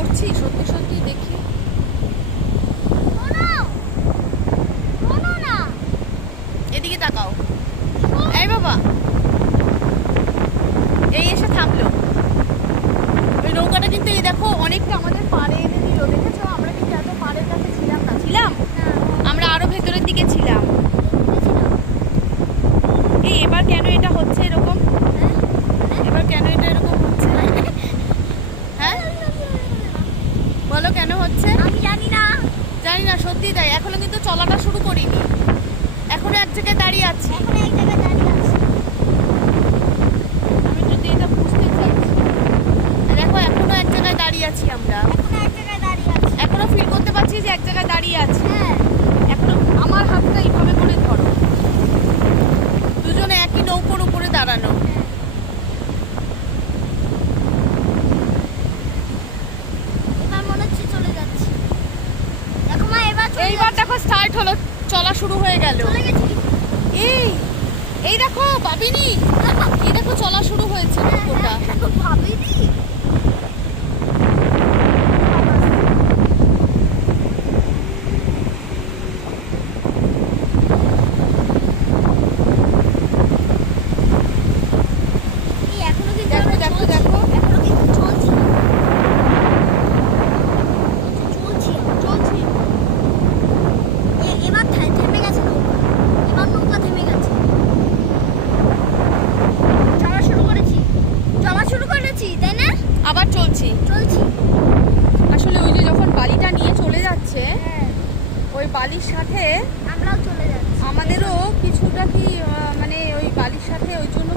করছি সত্যি সত্যি দেখি। এদিকে তাকাও। এই বাবা, এই এসে থামলো। ওই নৌকাটা কিন্তু এই দেখো অনেকটা আমাদের পাড়ে এনে দিল, দেখেছো? আমরা কিন্তু এত পাড়ের কাছে ছিলাম না, ছিলাম আমরা আরো ভেতরের দিকে ছিলাম। এই এবার কেন এটা হচ্ছে এরকম? এবার কেন এটা এরকম হচ্ছে? হ্যাঁ বলো কেন হচ্ছে? আমি জানি না। জানি না, সত্যি তাই। এখনো কিন্তু চলাটা শুরু করিনি, এখনো এক জায়গায় দাঁড়িয়ে আছি। এখন এক জায়গায় দাঁড়িয়ে আছি। আমি যদি এটা বুঝতে চাইছি, দেখো এখনো এক জায়গায় দাঁড়িয়ে আছি আমরা। এখন এক জায়গায় দাঁড়িয়ে আছি। এখনো ফিল করতে পারছি যে এক জায়গায় দাঁড়িয়ে আছি। হ্যাঁ। এখনো আমার হাতটা এইভাবে করে ধরো, দুজনে একই নৌকোর উপরে দাঁড়ানো। এবার মনে হচ্ছে চলে যাচ্ছি। দেখো মা, এবার এইবার দেখো স্টার্ট হলো, চলা শুরু হয়ে গেল। চলে গেছি। এই এই দেখো ভাবিনি, এই দেখো চলা শুরু হয়েছে নৌকোটা। ভাবিনি। এখনো কিন্তু দেখো দেখো দেখো এখনো কিন্তু চলছি। চলছি চলছি। এবার থেমে গেছে নৌকা। এবার নৌকা থেমে গেছে। চলা শুরু করেছি। চলা শুরু করেছি, তাই না? আবার চলছি। চলছি। আসলে ওই যে যখন বালিটা নিয়ে চলে যাচ্ছে, হ্যাঁ, ওই বালির সাথে আমরাও চলে যাচ্ছি। আমাদেরও কিছুটা কি মানে ওই বালির সাথে ওই জন্য